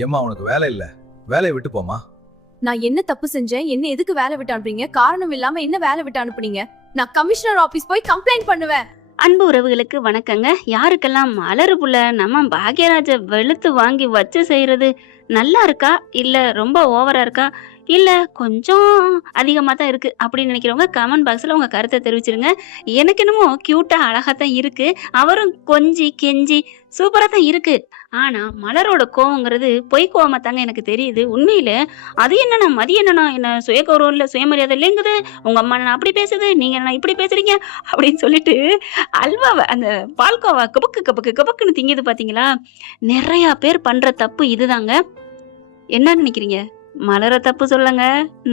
ஏம்மா உனக்கு வேலை இல்ல, வேலையை விட்டு போமா. நான் என்ன தப்பு செஞ்சேன்? என்ன எதுக்கு வேலை விட்டு அனுப்புறீங்க? காரணம் இல்லாம என்ன வேலை விட்டு அனுப்புனீங்க? நான் கமிஷனர் ஆபீஸ் போய் கம்ப்ளைண்ட் பண்ணுவேன். அன்பு உறவுகளுக்கு வணக்கங்க. யாருக்கெல்லாம் மலரு புள்ள நம்ம பாக்யராஜ வெளுத்து வாங்கி வச்சு செய்யறது நல்லா இருக்கா, இல்ல ரொம்ப ஓவரா இருக்கா, இல்ல கொஞ்சம் அதிகமா தான் இருக்கு அப்படின்னு நினைக்கிறவங்க கமெண்ட் பாக்ஸ்ல உங்க கருத்தை தெரிவிச்சிருங்க. எனக்கு என்னமோ கியூட்டா அழகா தான் இருக்கு, அவரும் கொஞ்சி கெஞ்சி சூப்பரா தான் இருக்கு. ஆனா மலரோட கோவங்கிறது பொய் கோவமா தாங்க எனக்கு தெரியுது. உண்மையில அது என்னன்னா மதி என்னன்னா என்ன சுய கௌரவம் இல்ல சுயமரியாதை இல்லைங்குது, உங்க அம்மா நான் அப்படி பேசுது, நீங்க என்ன இப்படி பேசுறீங்க அப்படின்னு சொல்லிட்டு அல்வாவை அந்த பால்கோவா கபக்கு கபக்கு கபக்குன்னு திங்குது பாத்தீங்களா. நிறைய பேர் பண்ற தப்பு இதுதாங்க. என்ன நினைக்கிறீங்க? மலர தப்பு சொல்லுங்க,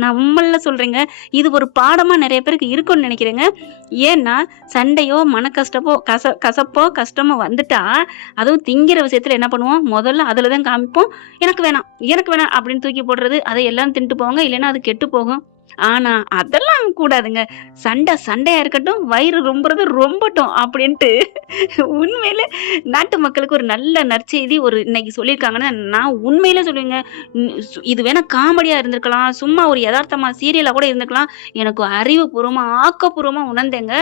நம்மள சொல்றீங்க. இது ஒரு பாடமா நிறைய பேருக்கு இருக்கும்னு நினைக்கிறேங்க. ஏன்னா சண்டையோ மன கஷ்டப்போ கசப்போ கஷ்டமோ வந்துட்டா, அதுவும் திங்கிற விஷயத்துல என்ன பண்ணுவோம், முதல்ல அதுலதான் காமிப்போம். எனக்கு வேணாம் எனக்கு வேணாம் அப்படின்னு தூக்கி போடுறது. அதை எல்லாம் தின்ட்டு போவாங்க, இல்லைன்னா அது கெட்டு போகும். ஆனா அதெல்லாம் கூடாதுங்க. சண்டை சண்டையா இருக்கட்டும், வயிறு ரொம்புறது ரொம்பட்டும் அப்படின்ட்டு உண்மையில நாட்டு மக்களுக்கு ஒரு நல்ல நற்செய்தி ஒரு இன்னைக்கு சொல்லியிருக்காங்கன்னா நான் உண்மையில சொல்லுவேங்க. இது வேணா காமெடியா இருந்திருக்கலாம், சும்மா ஒரு யதார்த்தமா சீரியலா கூட இருந்திருக்கலாம். எனக்கு அறிவுபூர்வமா ஆக்கப்பூர்வமா உணர்ந்தேங்க.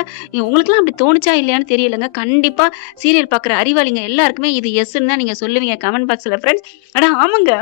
உங்களுக்குலாம் அப்படி தோணுச்சா இல்லையான்னு தெரியலங்க. கண்டிப்பா சீரியல் பாக்குற அறிவாளிங்க எல்லாருக்குமே இது எஸ்ன்னு தான் நீங்க சொல்லுவீங்க கமெண்ட் பாக்ஸ்ல ஃப்ரெண்ட்ஸ். அடா ஆமாங்க,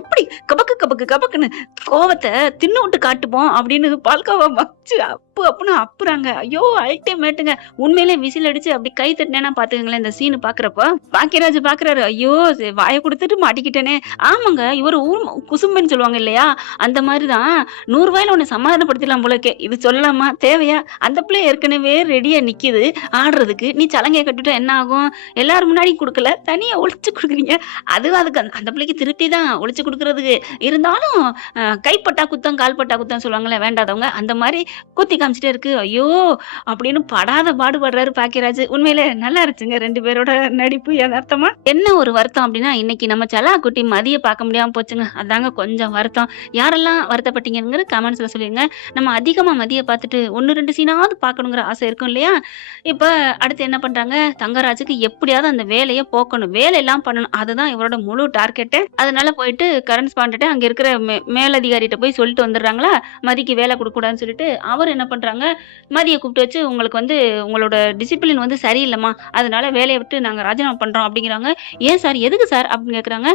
எப்படி கபக்கு கபக்கு கபக்குன்னு கோவத்தை தின்னு விட்டு காட்டுப்போம் அப்படின்னு பால்கோவா வச்சு அப்பு அப்புன்னு அப்புறாங்க. ஐயோ அல்டிமேட்டுங்க. உண்மையிலே விசில் அடிச்சு அப்படி கை தட்டினேன்னா பாத்துக்கங்களேன். இந்த சீனு பாக்குறப்ப பாக்கியராஜ் பாக்குறாரு, ஐயோ வாயை கொடுத்துட்டு மாட்டிக்கிட்டேனே. ஆமாங்க, இவர் ஊர் குசும்புன்னு சொல்லுவாங்க இல்லையா, அந்த மாதிரிதான் 100 ரூபாயில உன்னை சமாதானப்படுத்திடலாம் போலக்கே. இது சொல்லலாமா, தேவையா? அந்த பிள்ளை ஏற்கனவே ரெடியா நிக்குது ஆடுறதுக்கு. நீ சலங்கையை கட்டுட்டா என்ன ஆகும்? எல்லாரும் முன்னாடி கொடுக்கல, தனியா ஒளிச்சு கொடுக்குறீங்க. அதுக்கு அந்த பிள்ளைக்கு திருப்தி தான் ஒளிச்சு கொடுக்கறதுக்கு. இருந்தாலும் கைப்பட்டா குத்தம் கால்பட்டா குத்தம் சொல்லுவாங்களே வேண்டாதவங்க, அந்த மாதிரி குத்தி காமிச்சிட்டே இருக்கு. ஐயோ அப்படின்னு படாத பாடுபடுறாரு பாக்கியராஜ். உண்மையிலே நல்லா இருந்துச்சுங்க ரெண்டு பேரோட நடிப்பு. யதார்த்தமா என்ன ஒரு வருத்தம் அப்படின்னா, இன்னைக்கு நம்ம சலா குட்டி மதிய பார்க்க முடியாம போச்சுங்க. அதாங்க கொஞ்சம் வருத்தம். யாரெல்லாம் வருத்தப்பட்டீங்கிற கமெண்ட்ஸ்ல சொல்லிருங்க. நம்ம அதிகமா மதிய பார்த்துட்டு 1-2 சீனாவது பார்க்கணுங்கிற ஆசை இருக்கும் இல்லையா. இப்ப அடுத்து என்ன பண்றாங்க, தங்கராஜுக்கு எப்படியாவது அந்த வேலையை போக்கணும், வேலையெல்லாம் பண்ணணும், அதுதான் இவரோட முழு டார்கெட்டு. அதனால போயிட்டு கரண்ட்ஸ்பாண்ட அங்க இருக்கிற மேலதிகாரிட்ட போய் சொல்லிட்டு வந்துடுறாங்களா, மதிக்கு வேலை கொடுக்க கூடாதுன்னு சொல்லிட்டு. அவர் என்ன பண்றாங்க, மதியை கூப்பிட்டு வச்சு உங்களுக்கு உங்களோட டிசிப்ளின் சரியில்லைம்மா, அதனால வேலையை விட்டு நாங்க ராஜினாமா பண்றோம் அப்படிங்கிறாங்க. ஏன் சார், எதுக்கு சார் அப்படின்னு கேக்குறாங்க.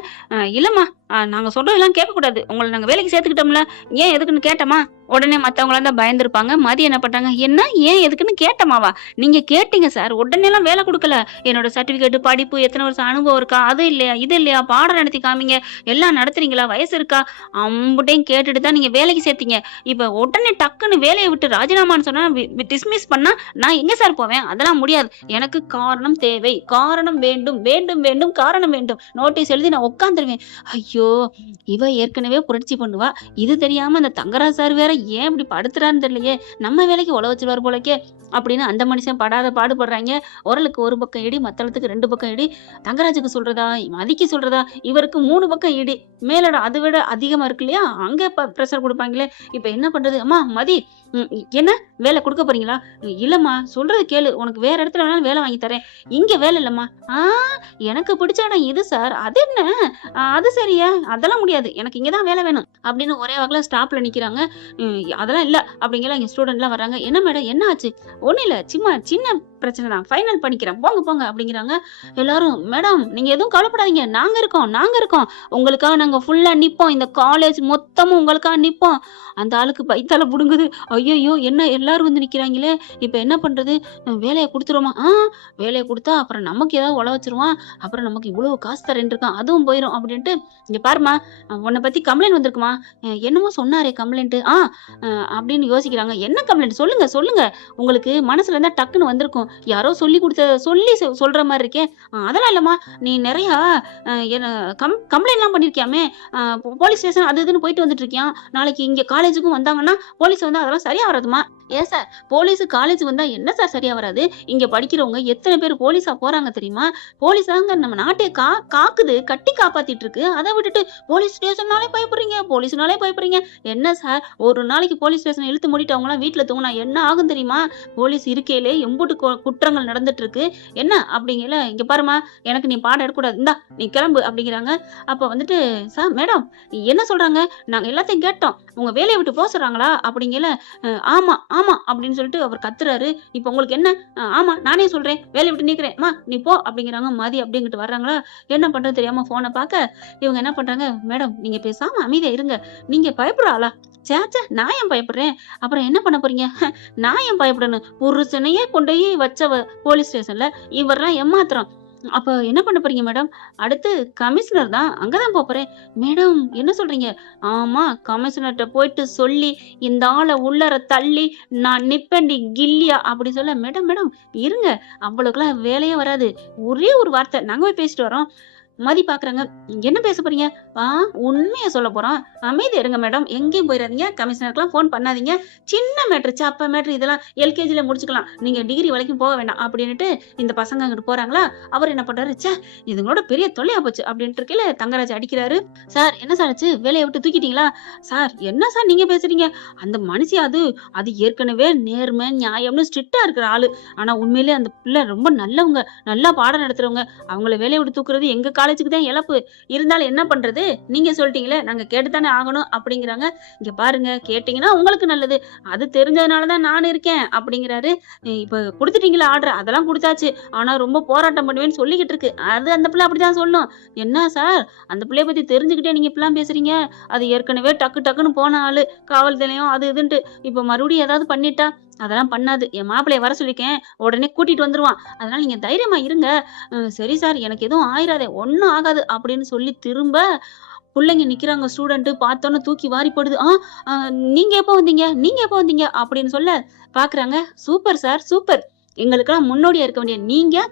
இல்லம்மா, நாங்க சொல்றதெல்லாம் கேட்கக்கூடாது, உங்களை நாங்க வேலைக்கு சேர்த்துக்கிட்டோம்ல, ஏன் எதுக்குன்னு கேட்டோமா. உடனே மத்தவங்களா தான் பயந்துருப்பாங்க. மதி என்ன பண்றாங்க, என்ன ஏன் எதுக்குன்னு கேட்டமாவா, நீங்க கேட்டீங்க சார், உடனே எல்லாம் வேலை கொடுக்கல, என்னோட சர்டிபிகேட் படிப்பு எத்தனை வருஷம் அனுபவம் இருக்கா, அது இல்லையா இது இல்லையா, பாடம் நடத்தி காமிங்க, எல்லாம் நடத்துறீங்களா, வயசு இருக்கா, அம்புட்டையும் கேட்டுட்டு தான் நீங்க வேலைக்கு சேர்த்தீங்க. இப்ப உடனே டக்குன்னு வேலையை விட்டு ராஜினாமான்னு சொன்னா டிஸ்மிஸ் பண்ணா நான் எங்க சார் போவேன்? அதெல்லாம் முடியாது, எனக்கு காரணம் தேவை, காரணம் வேண்டும் வேண்டும் வேண்டும் காரணம் வேண்டும், நோட்டீஸ் எழுதி நான் உட்காந்துருவேன். ஐயோ, இவ ஏற்கனவே புரட்சி பண்ணுவா, இது தெரியாம அந்த தங்கராஜ் சார் வேற ஏன் இப்படி படுத்துறான்னு தெரியலையே, நம்ம வேலைக்கு உழ வச்சிருவார் போலக்கே அப்படின்னு அந்த மனுஷன் படாத பாடுபடுறாங்க. உரலுக்கு ஒரு பக்கம் இடி, மத்தளத்துக்கு 2 பக்கம் இடி. தங்கராஜுக்கு சொல்றதா, மதிக்கு சொல்றதா, இவருக்கு 3 பக்கம் இடி. மேலோட அதை விட அதிகமா இருக்கு இல்லையா, அங்க ப்ரெஷர் கொடுப்பாங்களே. இப்ப என்ன பண்றது? அம்மா மதி, என்ன வேலை கொடுக்க போறீங்களா? இல்லம்மா, சொல்றது கேளு, உனக்கு வேற இடத்துல வேணாலும் வேலை வாங்கி தரேன், இங்க வேலை இல்லம்மா. எனக்கு பிடிச்ச இடம் இது சார். அது என்ன, அது சரியா, அதெல்லாம் முடியாது, எனக்கு இங்கதான் வேலை வேணும் அப்படின்னு ஒரே வகையில ஸ்டாப்ல நிக்கிறாங்க. அதெல்லாம் இல்ல அப்படிங்கிற இங்க ஸ்டூடெண்ட் எல்லாம் வர்றாங்க. என்ன மேடம் என்ன ஆச்சு? ஒண்ணு இல்ல, சும்மா சின்ன பிரச்சனை தான், ஃபைனல் பண்ணிக்கிறேன், போங்க போங்க அப்படிங்கிறாங்க. எல்லாரும் மேடம் நீங்க எதுவும் கவலைப்படாதீங்க, நாங்க இருக்கோம், உங்களுக்காக நாங்க ஃபுல்லா நிப்போம், இந்த காலேஜ் மொத்தமும் உங்களுக்காக நிப்போம். அந்த ஆளுக்கு பைத்தால புடுங்குது. ஐயோ என்ன எல்லாரும் நிக்கிறாங்களே, இப்ப என்ன பண்றது, வேலையை கொடுத்துருவோமா? வேலையை கொடுத்தா அப்புறம் நமக்கு ஏதாவது உழ வச்சிருவான், அப்புறம் நமக்கு இவ்வளவு காசு தரேன் இருக்கான், அதுவும் போயிடும் அப்படின்ட்டு. இங்க பாருமா, உன்னை பத்தி கம்ப்ளைண்ட் வந்திருக்குமா, என்னமோ சொன்னாரே கம்ப்ளைண்ட் அப்படின்னு யோசிக்கிறாங்க. என்ன கம்ப்ளைண்ட் சொல்லுங்க, உங்களுக்கு மனசுல இருந்தா டக்குன்னு வந்திருக்கும், யாரோ சொல்லி சொல்ற மாதிரி இருக்கேன். அதெல்லாம் இல்லம்மா, நீ நிறைய கம்ப்ளைண்ட் எல்லாம் பண்ணிருக்கியாமே, போலீஸ் ஸ்டேஷன் அது இதுன்னு போயிட்டு வந்துட்டு இருக்கியா, நாளைக்கு இங்க காலேஜுக்கும் வந்தாங்கன்னா போலீஸ் அதெல்லாம் சரியா வராதுமா. ஏன் சார், போலீஸ் காலேஜ் வந்தா என்ன சார் சரியா வராது? இங்க படிக்கிறவங்க எத்தனை பேர் போலீஸா போறாங்க தெரியுமா? போலீஸாங்க நம்ம நாட்டை காக்குது, கட்டி காப்பாத்திட்டு இருக்கு. அதை விட்டுட்டு போலீஸ் ஸ்டேஷன்னாலே பயப்படுறீங்க, போலீஸ்னாலே பயப்படுறீங்க? என்ன சார், ஒரு நாளைக்கு போலீஸ் ஸ்டேஷன் இழுத்து மூடிட்டு அவங்கலாம் வீட்ல தூங்குனா என்ன ஆகும் தெரியுமா? போலீஸ் இருக்கையிலே எம்புட்டு குற்றங்கள் நடந்துட்டு இருக்கு. என்ன அப்படிங்கல, இங்க பாரும்மா, எனக்கு நீ பாடம் எடுக்கக்கூடாது. இந்தா நீ கிளம்பு அப்படிங்கிறாங்க. அப்ப வந்துட்டு, சார் மேடம் என்ன சொல்றாங்க? நாங்க எல்லாத்தையும் கேட்டோம். உங்க வேலைய விட்டு போ சொல்றாங்களா? அப்படிங்கல, ஆமா ஆமா அப்படின்னு சொல்லிட்டு அவர் கத்துறாரு. இப்ப உங்களுக்கு என்ன? ஆமா நானே சொல்றேன். வேலைய விட்டு நீக்கிறேன். அம்மா நீ போ அப்படிங்கிறாங்க. மதி அப்படிங்கிட்டு வர்றாங்களா? என்ன பண்றது தெரியாம போனை பார்க்க இவங்க என்ன பண்றாங்க, மேடம் நீங்க பேசாம அமைதியா இருங்க. நீங்க பயப்படுற ஆளா? சேச்சே, நான் ஏன் பயப்படுறேன்? அப்புறம் என்ன பண்ண போறீங்க? நான் ஏன் பயப்படணும்? புருஷனையே கொண்டு போய் வச்சவ போலீஸ் ஸ்டேஷன்ல, இவரெல்லாம் ஏமாத்துறான். அப்ப என்ன பண்ண போறீங்க மேடம்? அடுத்து கமிஷனர் தான், அங்கதான் போறேன். மேடம் என்ன சொல்றீங்க? ஆமா, கமிஷனர்கிட்ட போயிட்டு சொல்லி இந்த ஆளை உள்ளர தள்ளி நான் நிப்பேன்டி கில்லியா அப்படி சொல்ல, மேடம் மேடம் இருங்க, அவ்வளவுக்குலாம் வேலையே வராது. ஒரே ஒரு வார்த்தை, நாங்க போய் பேசிட்டு வரோம். மதி பாக்குறாங்க. என்ன பேச போறீங்க? உண்மையை சொல்ல போறோம். அமைதியா இருங்க மேடம், எங்கேயும் போயிடாதீங்க. கமிஷனருக்குலாம் போன் பண்ணாதீங்க. சின்ன மேட்ரு, சப்ப மேட்ரு, இதெல்லாம் எல்கேஜில முடிச்சுக்கலாம். நீங்க டிகிரி வரைக்கும் போக வேண்டாம் அப்படின்னுட்டு இந்த பசங்க அங்கிட்டு போறாங்களா? அவர் என்ன பண்றாரு, ச்சே இதுங்களோட பெரிய தொல்லையா போச்சு அப்படின்ட்டு இருக்கல தங்கராஜ் அடிக்கிறாரு. சார் என்ன சார் ஆச்சு? வேலையை விட்டு தூக்கிட்டீங்களா? சார் என்ன சார் நீங்க பேசுறீங்க? அந்த மனுஷி அது ஏற்கனவே நேர்மை நியாயம்னு ஸ்ட்ரிக்டா இருக்கிற ஆளு. ஆனா உண்மையிலே அந்த பிள்ளை ரொம்ப நல்லவங்க, நல்லா பாடம் நடத்துறவங்க. அவங்கள வேலையை விட்டு தூக்குறது எங்க காலேஜுக்கு தான் இழப்பு. இருந்தாலும் என்ன பண்றது? நீங்க சொல்லிட்டீங்களே, நாங்க கேட்டுத்தானே ஆகணும் அப்படிங்கிறாங்க. இங்க பாருங்க, கேட்டீங்கன்னா உங்களுக்கு நல்லது. அது தெரிஞ்சதுனாலதான் நான் இருக்கேன் அப்படிங்கிறாரு. இப்ப கொடுத்துட்டீங்களா ஆர்டர்? அதெல்லாம் கொடுத்தாச்சு. ஆனா ரொம்ப போராட்டம் பண்ணுவேன்னு சொல்லிக்கிட்டு இருக்கு. அது அந்த பிள்ளை அப்படிதான் சொல்லணும். என்ன சார், அந்த பிள்ளைய பத்தி தெரிஞ்சுக்கிட்டே நீங்க இப்பெல்லாம் பேசுறீங்க? அது ஏற்கனவே டக்கு டக்குன்னு போன ஆளு, காவல் நிலையம் அது இதுன்ட்டு. இப்ப மறுபடியும் ஏதாவது பண்ணிட்டா? அதெல்லாம் பண்ணாது. என் மாப்பிள்ளைய வர சொல்லிருக்கேன், உடனே கூட்டிட்டு வந்துருவான். அதனால நீங்க தைரியமா இருங்க. சரி சார், எனக்கு எதுவும் ஆயிராதே, ஒன்னும் ஆகாது அப்படின்னு சொல்லி திரும்ப பிள்ளைங்க நிக்கிறாங்க. ஸ்டூடெண்ட் பார்த்தோன்னு தூக்கி வாரி போடுது. நீங்க எப்போ வந்தீங்க அப்படின்னு சொல்ல பாக்குறாங்க. சூப்பர் சார் சூப்பர், எங்களுக்கெல்லாம் முன்னோடியா இருக்க வேண்டிய நீங்க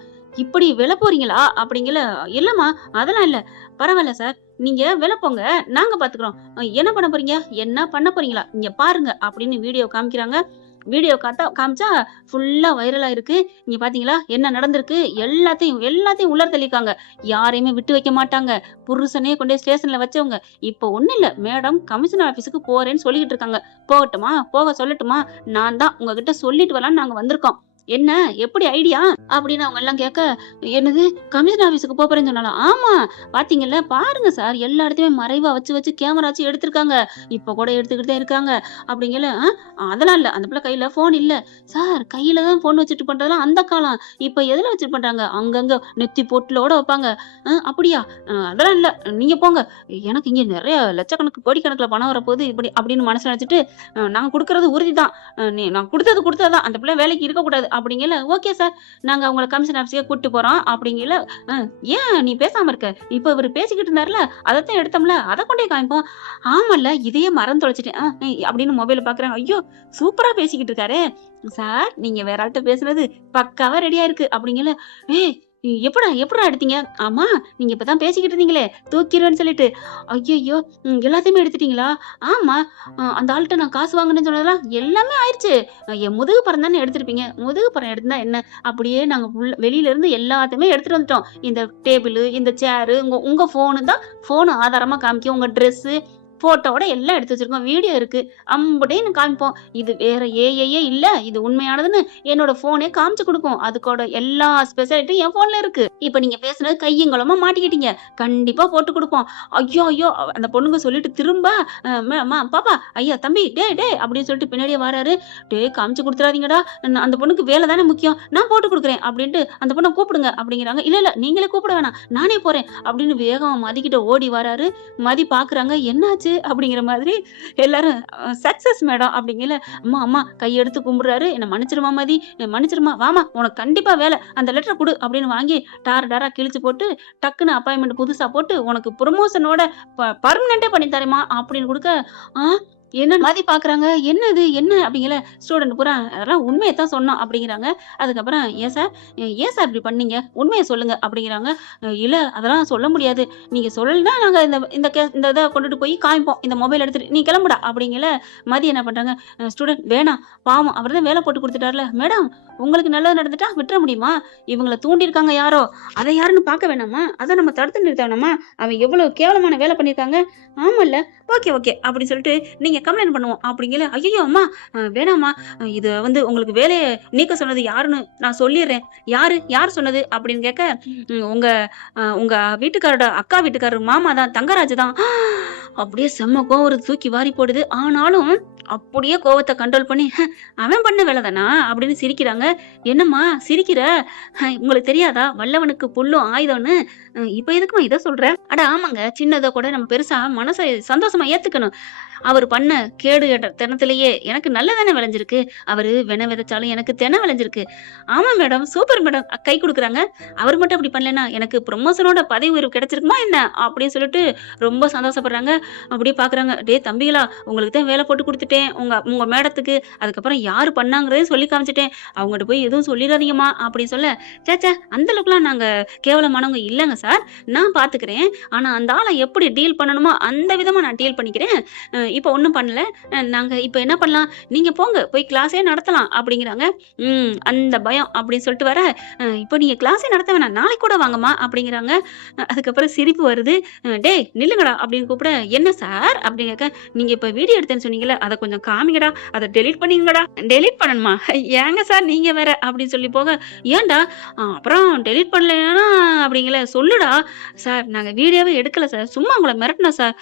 இப்படி விழ போறீங்களா அப்படிங்கல. இல்லம்மா அதெல்லாம் இல்ல, பரவாயில்ல சார், நீங்க விழப்போங்க, நாங்க பாத்துக்கிறோம். என்ன பண்ண போறீங்க? என்ன பண்ண போறீங்களா? இங்க பாருங்க அப்படின்னு வீடியோ காமிக்கிறாங்க. வீடியோ காமிச்சா ஃபுல்லா வைரலா இருக்கு. நீங்க பாத்தீங்களா என்ன நடந்திருக்கு? எல்லாத்தையும் உள்ளர தள்ளிருக்காங்க. யாரையுமே விட்டு வைக்க மாட்டாங்க. புருஷனே கொண்டு ஸ்டேஷன்ல வச்சவங்க இப்ப ஒண்ணு இல்ல, மேடம் கமிஷனர் ஆபீஸுக்கு போறேன்னு சொல்லிக்கிட்டு இருக்காங்க. போகட்டுமா? போக சொல்லட்டுமா? நான் தான் உங்ககிட்ட சொல்லிட்டு வரலான்னு நாங்க வந்திருக்கோம். என்ன எப்படி ஐடியா அப்படின்னு அவங்க எல்லாம் கேட்க, என்னது கமிஷனர் ஆபீஸுக்கு போறேன்னு சொன்னாலும், ஆமா பாத்தீங்கல்ல, பாருங்க சார், எல்லா இடத்தையுமே மறைவா வச்சு கேமரா வச்சு எடுத்திருக்காங்க. இப்ப கூட எடுத்துக்கிட்டு தான் இருக்காங்க அப்படிங்கல. அதெல்லாம் இல்ல, அந்த பிள்ளை கையில போன் இல்ல சார். கையில தான் போன் வச்சுட்டு பண்றதெல்லாம் அந்த காலம். இப்ப எதுல வச்சுட்டு பண்றாங்க? அங்கங்க நெத்தி பொட்டுலோட வைப்பாங்க. அப்படியா? அதெல்லாம் இல்ல, நீங்க போங்க. எனக்கு இங்க நிறைய லட்சக்கணக்கு கோடிக்கணக்குல பணம் வரப்போகுது இப்படி அப்படின்னு மனசு நினைச்சிட்டு, நாங்க கொடுக்கறது உறுதிதான், நான் கொடுத்ததான், அந்த பிள்ளை வேலைக்கு இருக்கக்கூடாது அப்படிங்கல. ஓகே சார், நாங்க அவங்களை கமிஷன் ஆபீஸ்க்கே கூட்டு போறோம் அப்படிங்கல. ஏன் நீ பேசாம இருக்க? இப்ப இவர் பேசிக்கிட்டு இருந்தாருல, அதைத்தான் எடுத்தோம்ல, அதை கொண்டே காமிப்போம். ஆமல்ல, இதையே மறந்து தொலைச்சிட்டேன் அப்படின்னு மொபைல பாக்குறாங்க. ஐயோ சூப்பரா பேசிக்கிட்டு இருக்காரு சார், நீங்க வேற ஆள்கிட்ட பேசுனது பக்காவா ரெடியா இருக்கு அப்படிங்கல. எப்படா எடுத்தீங்க? ஆமா நீங்க இப்பதான் பேசிக்கிட்டு இருந்தீங்களே தூக்கிடுவேன்னு சொல்லிட்டு. ஐயோ எல்லாத்தையுமே எடுத்துட்டீங்களா? ஆமா, அந்த ஆள்கிட்ட நான் காசு வாங்கினேன்னு சொன்னதெல்லாம் எல்லாமே ஆயிடுச்சு. என் முதுகு படம் தானே எடுத்திருப்பீங்க. முதுகு படம் எடுத்தா என்ன? அப்படியே நாங்க வெளியில இருந்து எல்லாத்தையுமே எடுத்துட்டு வந்துட்டோம். இந்த டேபிள், இந்த சேரு, உங்க போனு தான், போனு ஆதாரமா காமிக்கும். உங்க ட்ரெஸ் போட்டோட எல்லாம் எடுத்து வச்சிருக்கோம். வீடியோ இருக்கு, அம்புட்டேன்னு காமிப்போம். இது வேற ஏஐயே இல்ல, இது உண்மையானதுன்னு என்னோட போனே காமிச்சு கொடுக்கும். அதுக்கோட எல்லா ஸ்பெஷாலிட்டியும் என் போன்ல இருக்கு. இப்ப நீங்க பேசுனது கையங்களமா மாட்டிக்கிட்டீங்க, கண்டிப்பா போட்டு கொடுப்போம். ஐயோ அந்த பொண்ணுங்க சொல்லிட்டு திரும்ப, பாப்பா ஐயா தம்பி டே அப்படின்னு சொல்லிட்டு பின்னாடியே வராரு. காமிச்சு கொடுத்துறாதீங்கடா, அந்த பொண்ணுக்கு வேலை தானே முக்கியம், நான் போட்டு கொடுக்குறேன் அப்படின்ட்டு அந்த பொண்ணை கூப்பிடுங்க அப்படிங்கிறாங்க. இல்ல நீங்களே கூப்பிட வேணாம், நானே போறேன் அப்படின்னு வேகமா மதிக்கிட்ட ஓடி வராரு. மதி பாக்குறாங்க, என்னாச்சு அப்படிங்கிற மாதிரி. எல்லாரும் சக்சஸ் மேடம் அப்படிங்கல. அம்மா கையெடுத்து கும்பிடுறாரு. என்ன மன்னிச்சிருமா மதி, மன்னிச்சிருமா, வாமா உனக்கு கண்டிப்பா வேலை, அந்த லெட்டர் கொடு அப்படின்னு வாங்கி டாரா கிழிச்சு போட்டு டக்குன்னு அப்பாயின்மெண்ட் புதுசா போட்டு உனக்கு ப்ரொமோஷனோட பர்மனெண்டே பண்ணி தரேமா அப்படின்னு கொடுக்க, என்ன மதி பாக்குறாங்க. என்ன இது என்ன அப்படிங்கல ஸ்டூடெண்ட் பூரா அதெல்லாம் உண்மையை தான் சொன்னோம் அப்படிங்கிறாங்க. அதுக்கப்புறம் ஏன் சார் இப்படி பண்ணீங்க, உண்மையை சொல்லுங்க அப்படிங்கிறாங்க. இல்ல அதெல்லாம் சொல்ல முடியாது, நீங்க சொல்லலைன்னா நாங்க இந்த இந்த இந்த இதை கொண்டுட்டு போய் காமிப்போம், இந்த மொபைல் எடுத்துட்டு நீ கிளம்புடா அப்படிங்கல. மதி என்ன பண்றாங்க, ஸ்டூடெண்ட் வேணாம், பாவம் அவர் தான் வேலை போட்டு கொடுத்துட்டார்ல மேடம், உங்களுக்கு நல்லது நடந்துட்டா விட்டுற முடியுமா, இவங்களை தூண்டிருக்காங்க யாரோ, அதை யாருன்னு பார்க்க வேணாமா, அதை நம்ம தடுத்து நிறுத்த வேணாமா, அவன் எவ்வளவு கேவலமான வேலை பண்ணியிருக்காங்க. ஆமால்ல, ஓகே ஓகே அப்படி சொல்லிட்டு நீங்க கம்ப்ளைண்ட் பண்ணுவோம் அப்படிங்கல. ஐயோ அம்மா வேணாம்மா, இது உங்களுக்கு வேலையை நீக்க சொன்னது யாருன்னு நான் சொல்லிடுறேன். யார் சொன்னது அப்படின்னு கேட்க, உங்க உங்க வீட்டுக்காரோட அக்கா வீட்டுக்காரர் மாமா தான், தங்கராஜ் தான். அப்படியே செம்ம கோவம் ஒரு தூக்கி வாரி போடுது. ஆனாலும் அப்படியே கோவத்தை கண்ட்ரோல் பண்ணி அவன் பண்ண வேலை தானா அப்படின்னு சிரிக்கிறாங்க. என்னம்மா சிரிக்கிற, உங்களுக்கு தெரியாதா வல்லவனுக்கு புல்லும் ஆயுதம்னு, இப்ப எதுக்குமா இதை சொல்ற? அட ஆமாங்க, சின்னதை கூட நம்ம பெருசா மனசை சந்தோஷமா ஏத்துக்கணும். அவர் பண்ண கேடு தினத்திலேயே எனக்கு நல்லதானே விளைஞ்சிருக்கு, அவரு வென விதைச்சாலும் எனக்கு தென விளைஞ்சிருக்கு. ஆமா மேடம், சூப்பர் மேடம் கை கொடுக்குறாங்க. அவர் மட்டும் அப்படி பண்ணலன்னா எனக்கு ப்ரொமோஷனோட பதவி உயர்வு கிடைச்சிருக்குமா என்ன அப்படின்னு சொல்லிட்டு ரொம்ப சந்தோஷப்படுறாங்க. அப்படியே பாக்குறாங்க, டே தம்பிகளா உங்களுக்கு தான் வேலை போட்டு கொடுத்துட்டேன் உங்க மேடத்துக்கு, அதுக்கப்புறம் யாரு பண்ணாங்கிறதையும் சொல்லி காமிச்சிட்டேன், அவங்ககிட்ட போய் எதுவும் சொல்லிடாதீங்கம்மா அப்படின்னு சொல்ல, சேச்சா அந்த அளவுக்குலாம் நாங்க கேவலமானவங்க இல்லைங்க சார், நான் பாத்துக்கிறேன், ஆனா அந்த ஆளை எப்படி டீல் பண்ணணுமோ அந்த விதமா நான் டீல் பண்ணிக்கிறேன், இப்போ ஒன்றும் பண்ணல, நாங்க இப்போ என்ன பண்ணலாம், நீங்க போங்க போய் கிளாஸே நடத்தலாம் அப்படிங்கிறாங்க. அந்த பயம் அப்படின்னு சொல்லிட்டு வர, இப்போ நீங்க கிளாஸே நடத்த வேணாம், நாளைக்கு கூட வாங்கம்மா அப்படிங்கிறாங்க. அதுக்கப்புறம் சிரிப்பு வருது. டேய் நில்லுங்கடா அப்படின்னு கூப்பிட, என்ன சார் அப்படின்னு கேட்க, நீங்க இப்போ வீடியோ எடுத்தேன்னு சொன்னீங்கல்ல, அதை கொஞ்சம் காமிங்கடா, அதை டெலீட் பண்ணீங்கடா. டெலீட் பண்ணணுமா, ஏங்க சார் நீங்க வேற அப்படின்னு சொல்லி போக, ஏன்டா அப்புறம் டெலீட் பண்ணலன்னா அப்படிங்கல, சொல்லுடா சார், நாங்க வீடியோவே எடுக்கல சார், சும்மா உங்களை மிரட்டினோம் சார்.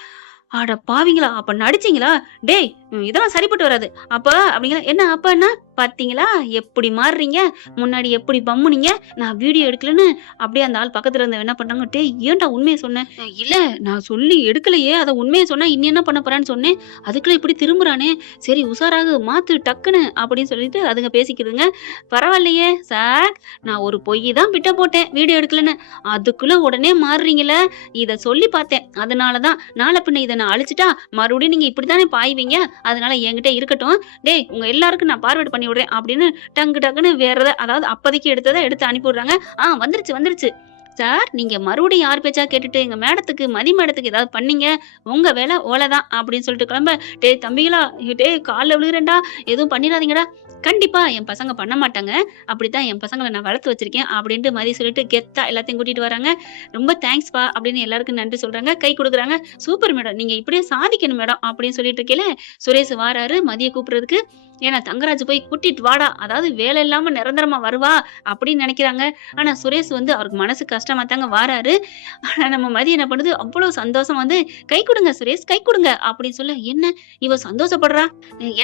அட பாவிங்களா, அப்ப நடிச்சீங்களா, டேய் இதெல்லாம் சரிப்பட்டு வராது அப்ப அப்படிங்கிற. என்ன அப்ப என்ன பாத்தீங்களா எப்படி மாறுறீங்க, முன்னாடி எப்படி பம்முனீங்க, நான் வீடியோ எடுக்கலன்னு. அப்படியே அந்த ஆள் பக்கத்துல இருந்த என்ன பண்ணாங்க, டே ஏன்டா உண்மையை சொன்னேன், இல்ல நான் சொல்லி எடுக்கலையே, அதை உண்மையை சொன்னா இன்னும் என்ன பண்ண போறான்னு சொன்னேன், அதுக்குள்ள இப்படி திரும்புறானே, சரி உஷாராக மாத்து டக்குன்னு அப்படின்னு சொல்லிட்டு அதுங்க பேசிக்கிறதுங்க. பரவாயில்லையே சார், நான் ஒரு பொய் தான் பிட்ட போட்டேன் வீடியோ எடுக்கலன்னு, அதுக்குள்ள உடனே மாறுறீங்களே, இதை சொல்லி பார்த்தேன், அதனாலதான் நாளை பின்ன இதை நான் அழிச்சிட்டா மறுபடியும் நீங்க இப்படித்தானே பாய்வீங்க, அதனால என்கிட்ட இருக்கட்டும், டே உங்க எல்லாருக்கும் நான் பார்வேர்ட் பண்ணி விடுறேன் அப்படின்னு டக்குன்னு வேறத, அதாவது அப்போதைக்கு எடுத்ததை எடுத்து அனுப்பி விடுறாங்க. வந்துருச்சு சார், நீங்க மறுபடியும் யார் பேச்சா கேட்டுட்டு எங்க மேடத்துக்கு மதி மேடத்துக்கு ஏதாவது பண்ணீங்க, உங்க வேலை ஓலைதான் அப்படின்னு சொல்லிட்டு கிளம்ப. டே தம்பிகளா, டே காலில் விழுகிறேன்டா, எதுவும் பண்ணிடாதீங்கடா, கண்டிப்பா என் பசங்க பண்ண மாட்டாங்க, அப்படித்தான் என் பசங்களை நான் வளர்த்து வச்சிருக்கேன் அப்படின்ட்டு மதி சொல்லிட்டு கெத்தா எல்லாத்தையும் கூட்டிட்டு வராங்க. ரொம்ப தேங்க்ஸ்பா அப்படின்னு எல்லாருக்கும் நன்றி சொல்றாங்க, கை கொடுக்குறாங்க. சூப்பர் மேடம், நீங்க இப்படியே சாதிக்கணும் மேடம் அப்படின்னு சொல்லிட்டு இருக்கீங்களே. சுரேஷ் வாராரு மதியை கூப்பிடுறதுக்கு. ஏன்னா தங்கராஜ் போய் கூட்டிட்டு வாடா, அதாவது வேலை இல்லாம நிரந்தரமா வருவா அப்படின்னு நினைக்கிறாங்க. ஆனா சுரேஷ் அவருக்கு மனசு கஷ்டமா தாங்க வாராரு. ஆனா நம்ம மதி என்ன பண்ணுது, அவ்வளவு சந்தோஷம் கை கொடுங்க சுரேஷ் கை கொடுங்க அப்படின்னு சொல்ல, என்ன இவ சந்தோஷப்படுறா,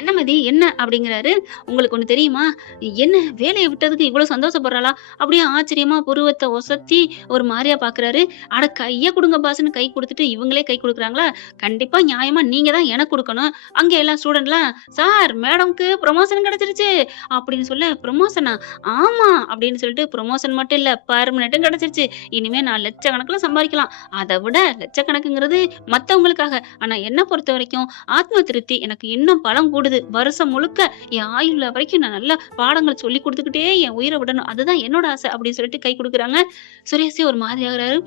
என்ன மதி என்ன அப்படிங்கிறாரு. உங்களுக்கு ஒண்ணு தெரியுமா, என்ன வேலையை விட்டதுக்கு இவ்வளவு சந்தோஷப்படுறாளா அப்படியே ஆச்சரியமா புருவத்தை ஒசத்தி ஒரு மாதிரியா பாக்குறாரு. அட கைய கொடுங்க பாஸ்ன்னு கை கொடுத்துட்டு இவங்களே கை கொடுக்குறாங்களா, கண்டிப்பா நியாயமா நீங்க தான் எனக்கு கொடுக்கணும். அங்க எல்லா ஸ்டூடெண்ட்லாம், சார் மேடம்க்கு ப்ரொமோஷன் கிடைச்சிருச்சு அப்படின்னு சொல்ல, ப்ரொமோஷனா, ஆமா அப்படின்னு சொல்லிட்டு, ப்ரொமோஷன் மட்டும் இல்ல பர்மனெண்ட்டும் கிடைச்சிருச்சு, இனிமே நான் லட்சக்கணக்கில் சம்பாதிக்கலாம், அதை விட லட்சக்கணக்குங்கிறது மத்தவங்களுக்காக, ஆனா என்ன பொறுத்த வரைக்கும் ஆத்ம திருப்தி எனக்கு இன்னும் பலம் கூடுது, வருஷம் முழுக்க என் ஆயுள் வரைக்கும் நான் நல்ல பாடங்கள் சொல்லி கொடுத்துக்கிட்டே என் உயிரை விடணும், அதுதான் என்னோட ஆசை அப்படின்னு சொல்லிட்டு கை கொடுக்குறாங்க. சுரேஷே ஒரு மாதிரி ஆகுறாரு.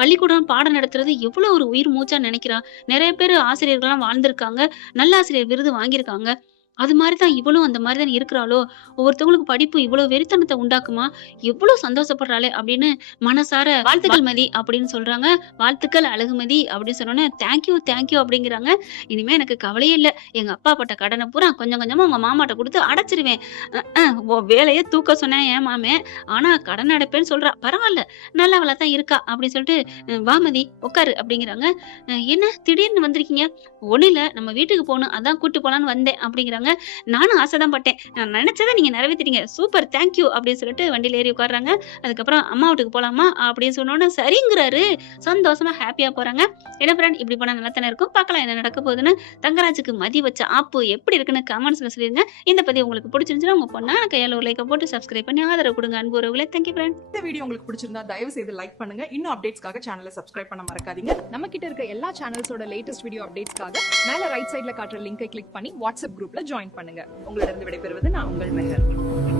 பள்ளிக்கூடம் பாடம் நடத்துறது எவ்வளவு ஒரு உயிர் மூச்சா நினைக்கிறா. நிறைய பேர் ஆசிரியர்கள்லாம் வாழ்ந்திருக்காங்க, நல்ல ஆசிரியர் விருது வாங்கியிருக்காங்க, அது மாதிரிதான் இவளும் அந்த மாதிரிதான் இருக்கிறாளோ, ஒவ்வொருத்தவங்களுக்கு படிப்பு இவ்வளவு வெறித்தனத்தை உண்டாக்குமா, எவ்வளவு சந்தோஷப்படுறாளே அப்படின்னு மனசார வாழ்த்துக்கள் மதி அப்படின்னு சொல்றாங்க. வாழ்த்துக்கள் அழகுமதி அப்படின்னு சொன்னோன்னே தேங்க்யூ அப்படிங்கிறாங்க. இனிமே எனக்கு கவலையே இல்லை, எங்க அப்பா பட்ட கடனை பூரா கொஞ்சம் கொஞ்சமா உங்க மாமாட்ட கொடுத்து அடைச்சிருவேன். வேலையை தூக்க சொன்னேன் ஏன் மாமே, ஆனா கடன் அடைப்பேன்னு சொல்றா, பரவாயில்ல நல்லவளா தான் இருக்கா அப்படின்னு சொல்லிட்டு, வாமதி உட்காரு அப்படிங்கிறாங்க. என்ன திடீர்னு வந்திருக்கீங்க, ஒண்ணு இல்ல நம்ம வீட்டுக்கு போகணும் அதான் கூட்டு போலான்னு வந்தேன் அப்படிங்கிறாங்க. நானும் ஆசைதான் பட்டேன், நான் நினைச்சதை நீங்க நிறைவேற்றிட்டீங்க, சூப்பர் தேங்க்யூ அப்படின்னு சொல்லிட்டு வண்டியில ஏறி உட்காடுறாங்க. அதுக்கப்புறம் அம்மா வீட்டுக்கு போலாமா அப்படின்னு சொன்னோன்னு சரிங்கிறாரு. சந்தோஷமா ஹாப்பியா போறாங்க. என்ன ஃப்ரெண்ட் இப்படி போனால் நல்லா தானே இருக்கும். பார்க்கலாம் என்ன நடக்க போகுதுன்னு. தங்கராஜுக்கு மதி வச்ச ஆப்பு எப்படி இருக்குன்னு கமெண்ட்ஸில் சொல்லிடுங்க. இந்த பதிவு உங்களுக்கு பிடிச்சிருந்துச்சுன்னா உங்கள் பொண்ணான கையால் ஒரு லைக்கை போட்டு சப்ஸ்கிரைப் பண்ணி ஆதரவு கொடுங்க. அன்பு உறவுகளே, தேங்க்யூ ஃப்ரெண்ட். இந்த வீடியோ உங்களுக்கு பிடிச்சிருந்தா தயவு செய்து லைக் பண்ணுங்க. இன்னும் அப்டேட்ஸ்க்காக சேனலை சப்ஸ்கிரைப் பண்ண மறக்காதீங்க. நம்ம கிட்ட இருக்க எல்லா சேனல்ஸோட லேட்டஸ்ட் வீடியோ அப்டேட்ஸ்க்காக மேல ரைட் சைடுல காட்டுற லிங்கை கிளிக் பண்ணி வாட்ஸ்அப் குரூப்ல ஜாயின் பண்ணுங்க. உங்களிடம் விடைபெறுவது நான் உங்கள் மெஹர்.